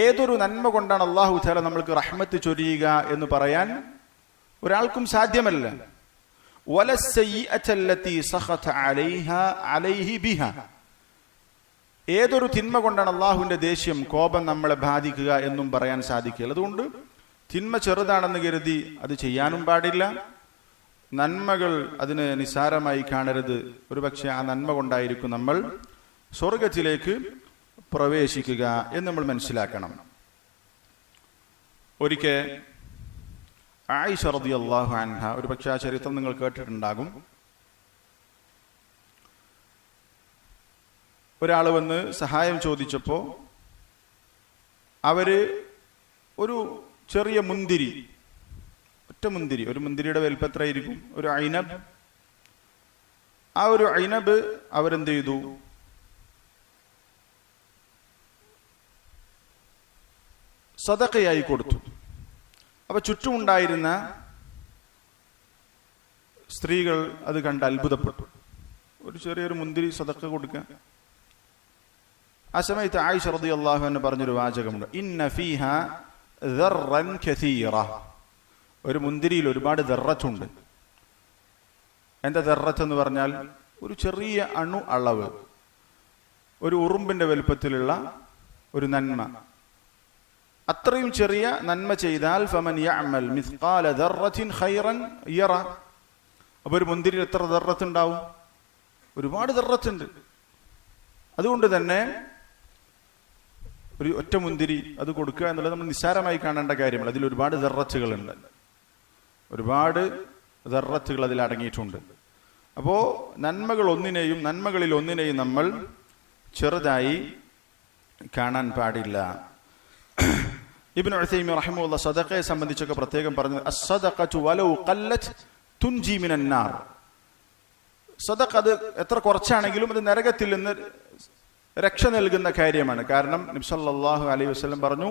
ഏതൊരു നന്മ കൊണ്ടാണ് അല്ലാഹു തആല നമ്മൾക്ക് റഹ്മത്ത് ചൊരിയുക എന്ന് പറയാൻ ഒരാൾക്കും സാധ്യമല്ല. വലസ്സയ്യിഅത്തല്ലതി സഖത അലൈഹി ബിഹാ, ഏതൊരു തിന്മ കൊണ്ടാണ് അള്ളാഹുവിന്റെ ദേഷ്യം, കോപം നമ്മളെ ബാധിക്കുക എന്നും പറയാൻ സാധിക്കില്ല. അതുകൊണ്ട് തിന്മ ചെറുതാണെന്ന് കരുതി അത് ചെയ്യാനും പാടില്ല. നന്മകൾ അതിന് നിസ്സാരമായി കാണരുത്. ഒരുപക്ഷെ ആ നന്മ കൊണ്ടായിരിക്കും നമ്മൾ സ്വർഗത്തിലേക്ക് പ്രവേശിക്കുക എന്ന് നമ്മൾ മനസ്സിലാക്കണം. ഒരിക്കൽ ആയിഷ റളിയല്ലാഹു അൻഹ, ഒരുപക്ഷെ ആ ചരിത്രം നിങ്ങൾ കേട്ടിട്ടുണ്ടാകും, ഒരാൾ വന്ന് സഹായം ചോദിച്ചപ്പോൾ അവര് ഒരു ചെറിയ മുന്തിരി, ഒറ്റ മുന്തിരി, ഒരു മുന്തിരിയുടെ വലിപ്പം എത്രയായിരിക്കും, ഒരു ഐനബ്, ആ ഒരു ഐനബ് അവരെന്ത് ചെയ്തു, സദഖയായി കൊടുത്തു. അപ്പൊ ചുറ്റുമുണ്ടായിരുന്ന സ്ത്രീകൾ അത് കണ്ട് അത്ഭുതപ്പെട്ടു. ഒരു ചെറിയൊരു മുന്തിരി സദഖ കൊടുക്കുക. ആ സമയത്ത് ആയിഷ റളിയല്ലാഹു അൻഹ പറഞ്ഞൊരു വാചകമുണ്ട്, ഇന്ന ഫീഹാ ദർറൻ കസീറ, ഒരു മുന്തിരിയിൽ ഒരുപാട് ദർറത്തുണ്ട്. എന്താ ദർറത്ത് എന്ന് പറഞ്ഞാൽ ഒരു ചെറിയ അണു അളവ്, ഒരു ഉറുമ്പിന്റെ വലുപ്പത്തിലുള്ള ഒരു നന്മ. അത്രയും ചെറിയ നന്മ ചെയ്താൽ ഫമൻ യഅമൽ മിസ്ഖാല ദർറത്തിൻ ഖൈറൻ യറ, അപ്പൊ ഒരു മുന്തിരിയിൽ എത്ര ദർറത്ത് ഉണ്ടാവും, ഒരുപാട് ദർറത്തുണ്ട്. അതുകൊണ്ട് തന്നെ ഒരു ഒറ്റ മുന്തിരി അത് കൊടുക്കുക എന്നുള്ളത് നമ്മൾ നിസ്സാരമായി കാണേണ്ട കാര്യമല്ല. അതിൽ ഒരുപാട് ദർറത്തുകളുണ്ട്, ഒരുപാട് ദർറത്തുകൾ അതിൽ അടങ്ങിയിട്ടുണ്ട്. അപ്പോ നന്മകളിൽ ഒന്നിനെയും നമ്മൾ ചെറുതായി കാണാൻ പാടില്ല. ഇബ്നു ഉസൈമീൻ റഹിമഹുല്ലാഹ് സദഖയെ സംബന്ധിച്ചൊക്കെ പ്രത്യേകം പറഞ്ഞത്, അസ്സദഖതു വലൗ ഖല്ലത് തുൻജി മിനൻ നാർ, സദഖ അത് എത്ര കുറച്ചാണെങ്കിലും അത് നരകത്തിൽ നിന്ന് രക്ഷ നൽകുന്ന കാര്യമാണ്. കാരണം നബി സല്ലല്ലാഹു അലൈഹി വസല്ലം പറഞ്ഞു,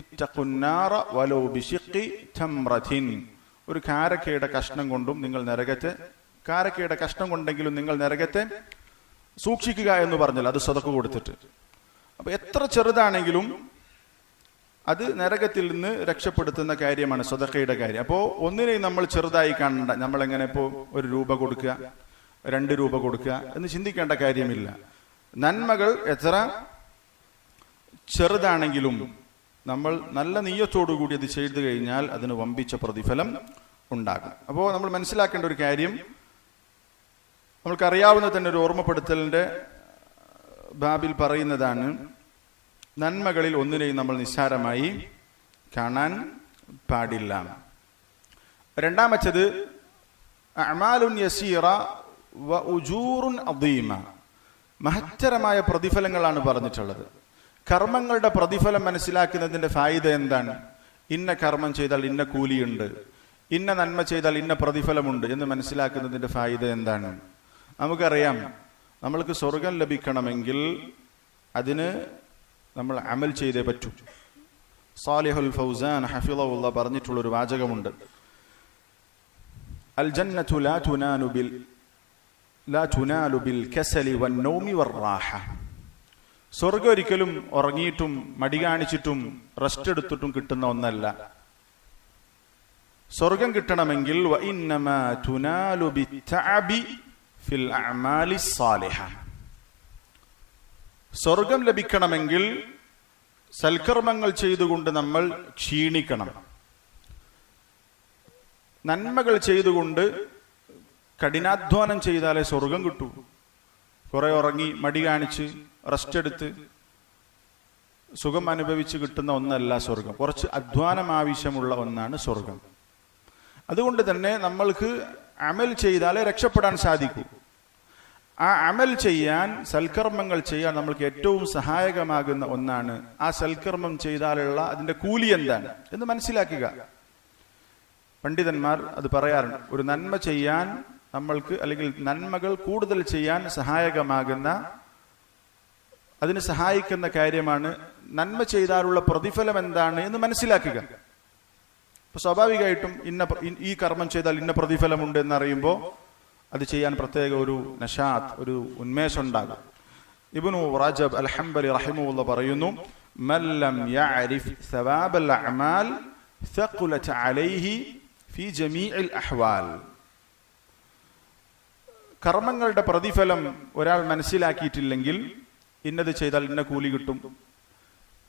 ഇത്തഖുന്നാറ വലൗ ബിശിഖി തംറതിൻ, ഒരു കാരക്കയുടെ കഷ്ണം കൊണ്ടും നിങ്ങൾ നരകത്തെ, കാരക്കയുടെ കഷ്ണം കൊണ്ടെങ്കിലും നിങ്ങൾ നരകത്തെ സൂക്ഷിക്കുക എന്ന് പറഞ്ഞല്ലോ, അത് സദഖ കൊടുത്തിട്ട്. അപ്പൊ എത്ര ചെറുതാണെങ്കിലും അത് നരകത്തിൽ നിന്ന് രക്ഷപ്പെടുത്തുന്ന കാര്യമാണ് സദഖയുടെ കാര്യം. അപ്പോൾ ഒന്നിനെയും നമ്മൾ ചെറുതായി കാണണ്ട. നമ്മളെങ്ങനെ ഇപ്പോൾ 1 രൂപ കൊടുക്കുക, 2 രൂപ കൊടുക്കുക എന്ന് ചിന്തിക്കേണ്ട കാര്യമില്ല. നന്മകൾ എത്ര ചെറുതാണെങ്കിലും നമ്മൾ നല്ല നീയത്തോടുകൂടി അത് ചെയ്തു കഴിഞ്ഞാൽ അതിന് വമ്പിച്ച പ്രതിഫലം ഉണ്ടാകും. അപ്പോൾ നമ്മൾ മനസ്സിലാക്കേണ്ട ഒരു കാര്യം, നമ്മൾക്കറിയാവുന്ന തന്നെ ഒരു ഓർമ്മപ്പെടുത്തലിന്റെ ബാബിൽ പറയുന്നതാണ്, നന്മകളിൽ ഒന്നിനെയും നമ്മൾ നിസ്സാരമായി കാണാൻ പാടില്ല. രണ്ടാമത്തേത് അഅമാലുൻ യസീറ വ ഉജൂറുൻ അദീമ, മഹത്തരമായ പ്രതിഫലങ്ങളാണ് പറഞ്ഞിട്ടുള്ളത്. കർമ്മങ്ങളുടെ പ്രതിഫലം മനസ്സിലാക്കുന്നതിന്റെ ഫായിദ എന്താണ്? ഇന്ന കർമ്മം ചെയ്താൽ ഇന്ന കൂലിയുണ്ട്, ഇന്ന നന്മ ചെയ്താൽ ഇന്ന പ്രതിഫലമുണ്ട് എന്ന് മനസ്സിലാക്കുന്നതിന്റെ ഫായിദ എന്താണ്? നമുക്കറിയാം, നമ്മൾക്ക് സ്വർഗം ലഭിക്കണമെങ്കിൽ അതിന് നമ്മൾ അമൽ ചെയ്തേ പറ്റൂ. സാലിഹുൽ ഫൗസാൻ ഹഫിളഹുല്ലാഹ് പറഞ്ഞിട്ടുള്ള ഒരു വാചകമുണ്ട്, അൽ ജന്നതു ലാ തുനാലു ബിൽ കസലി വന്നൗമി വറാഹ, സ്വർഗം ഒരിക്കലും ഉറങ്ങിയിട്ടും മടി കാണിച്ചിട്ടും റെസ്റ്റ് എടുത്തിട്ടും കിട്ടുന്ന ഒന്നല്ല. സ്വർഗം കിട്ടണമെങ്കിൽ വ ഇന്നമാ തുനാലു ബിത്തഅബി ഫിൽ അഅമാലി സ്സാലിഹ, സ്വർഗം ലഭിക്കണമെങ്കിൽ സൽക്കർമ്മങ്ങൾ ചെയ്തുകൊണ്ട് നമ്മൾ ക്ഷീണിക്കണം. നന്മകൾ ചെയ്തുകൊണ്ട് കഠിനാധ്വാനം ചെയ്താലേ സ്വർഗം കിട്ടൂ. കുറെ ഉറങ്ങി മടി കാണിച്ച് റെസ്റ്റ് എടുത്ത് സുഖം അനുഭവിച്ച് കിട്ടുന്ന ഒന്നല്ല സ്വർഗം. കുറച്ച് അധ്വാനം ആവശ്യമുള്ള ഒന്നാണ് സ്വർഗം. അതുകൊണ്ട് തന്നെ നമ്മൾക്ക് അമൽ ചെയ്താലേ രക്ഷപ്പെടാൻ സാധിക്കൂ. ആ അമൽ ചെയ്യാൻ, സൽക്കർമ്മങ്ങൾ ചെയ്യാൻ നമ്മൾക്ക് ഏറ്റവും സഹായകമാകുന്ന ഒന്നാണ് ആ സൽക്കർമ്മം ചെയ്താലുള്ള അതിന്റെ കൂലി എന്താണ് എന്ന് മനസ്സിലാക്കുക. പണ്ഡിതന്മാർ അത് പറയാറുണ്ട്, ഒരു നന്മ ചെയ്യാൻ നമ്മൾക്ക്, അല്ലെങ്കിൽ നന്മകൾ കൂടുതൽ ചെയ്യാൻ സഹായകമാകുന്ന, അതിന് സഹായിക്കുന്ന കാര്യമാണ് നന്മ ചെയ്താലുള്ള പ്രതിഫലം എന്താണ് എന്ന് മനസ്സിലാക്കുക. അപ്പൊ സ്വാഭാവികമായിട്ടും ഈ കർമ്മം ചെയ്താൽ ഇന്ന പ്രതിഫലമുണ്ട് എന്നറിയുമ്പോൾ അത് ചെയ്യാൻ പ്രത്യേക ഒരു നശാത്ത്, ഒരു ഉന്മേഷം ഉണ്ടാകും. ഇബ്നു റജബ് അൽ ഹംബലി റഹിമഹുല്ലാഹ് പറയുന്നു, മൻ ലം യഅരിഫ് സവാബൽ അഅമാൽ ثقلت عليه في جميع الأحوال. കർമ്മങ്ങളുടെ പ്രതിഫലം ഒരാൾ മനസ്സിലാക്കിയിട്ടില്ലെങ്കിൽ, ഇന്നത് ചെയ്താൽ ഇന്ന കൂലി കിട്ടും,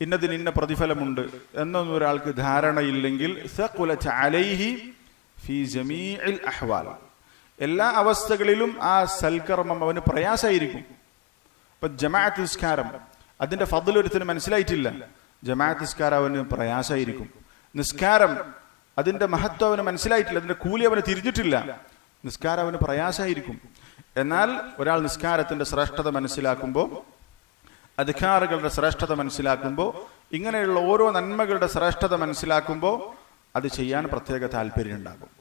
ഇന്നതിന് ഇന്ന പ്രതിഫലമുണ്ട് എന്നൊന്നും ഒരാൾക്ക് ധാരണയില്ലെങ്കിൽ, ثقلت عليه في جميع الأحوال, എല്ലാ അവസ്ഥകളിലും ആ സൽക്കർമ്മം അവന് പ്രയാസമായിരിക്കും. ഇപ്പൊ ജമാഅത്ത് നിസ്കാരം, അതിന്റെ ഫضل ഒരുത്തിന് മനസ്സിലായിട്ടില്ല, ജമാഅത്ത് നിസ്കാരം അവന് പ്രയാസമായിരിക്കും. നിസ്കാരം, അതിന്റെ മഹത്വം അവന് മനസ്സിലായിട്ടില്ല, അതിന്റെ കൂലി അവന് തിരിഞ്ഞിട്ടില്ല, നിസ്കാരം അവന് പ്രയാസമായിരിക്കും. എന്നാൽ ഒരാൾ നിസ്കാരത്തിന്റെ ശ്രേഷ്ഠത മനസ്സിലാക്കുമ്പോൾ, അദ്കാറുകളുടെ ശ്രേഷ്ഠത മനസ്സിലാക്കുമ്പോൾ, ഇങ്ങനെയുള്ള ഓരോ നന്മകളുടെ ശ്രേഷ്ഠത മനസ്സിലാക്കുമ്പോൾ അത് ചെയ്യാൻ പ്രത്യേക താല്പര്യം ഉണ്ടാകും.